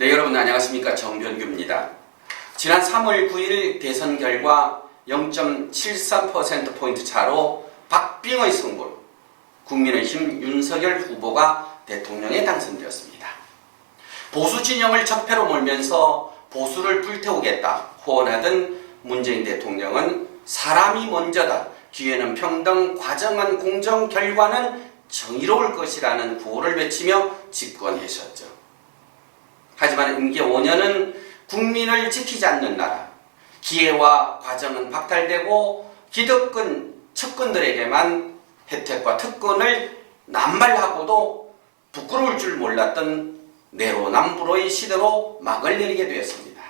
여러분 안녕하십니까 정변규입니다. 지난 3월 9일 대선 결과 0.73%포인트 차로 박빙의 승부로 국민의힘 윤석열 후보가 대통령에 당선되었습니다. 보수 진영을 적폐로 몰면서 보수를 불태우겠다 호언하던 문재인 대통령은 사람이 먼저다. 기회는 평등, 과정은 공정, 결과는 정의로울 것이라는 구호를 외치며 집권하셨죠. 하지만 임기 5년은 국민을 지키지 않는 나라, 기회와 과정은 박탈되고 기득권, 측근들에게만 혜택과 특권을 남발하고도 부끄러울 줄 몰랐던 내로남불의 시대로 막을 내리게 되었습니다.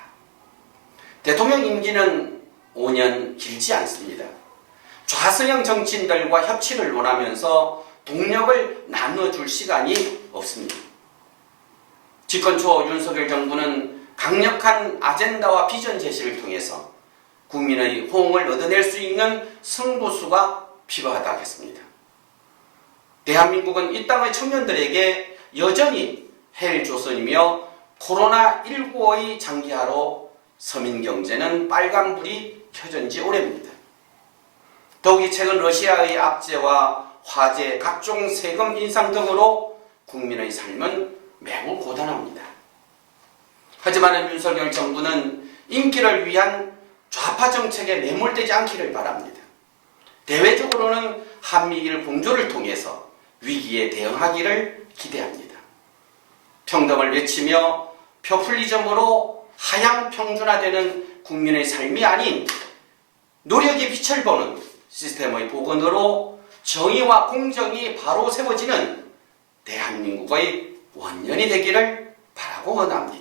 대통령 임기는 5년 길지 않습니다. 좌성형 정치인들과 협치를 원하면서 동력을 나눠줄 시간이 없습니다. 집권 초 윤석열 정부는 강력한 아젠다와 비전 제시를 통해서 국민의 호응을 얻어낼 수 있는 승부수가 필요하다 하겠습니다. 대한민국은 이 땅의 청년들에게 여전히 헬조선이며 코로나19의 장기화로 서민 경제는 빨간불이 켜진 지 오래입니다. 더욱이 최근 러시아의 압제와 화재, 각종 세금 인상 등으로 국민의 삶은 매우 고단합니다. 하지만 윤석열 정부는 인기를 위한 좌파 정책에 매몰되지 않기를 바랍니다. 대외적으로는 한미일 공조를 통해서 위기에 대응하기를 기대합니다. 평등을 외치며 표퓰리즘으로 하향 평준화되는 국민의 삶이 아닌 노력의 빛을 보는 시스템의 복원으로 정의와 공정이 바로 세워지는 대한민국의 원년이 되기를 바라고 원합니다.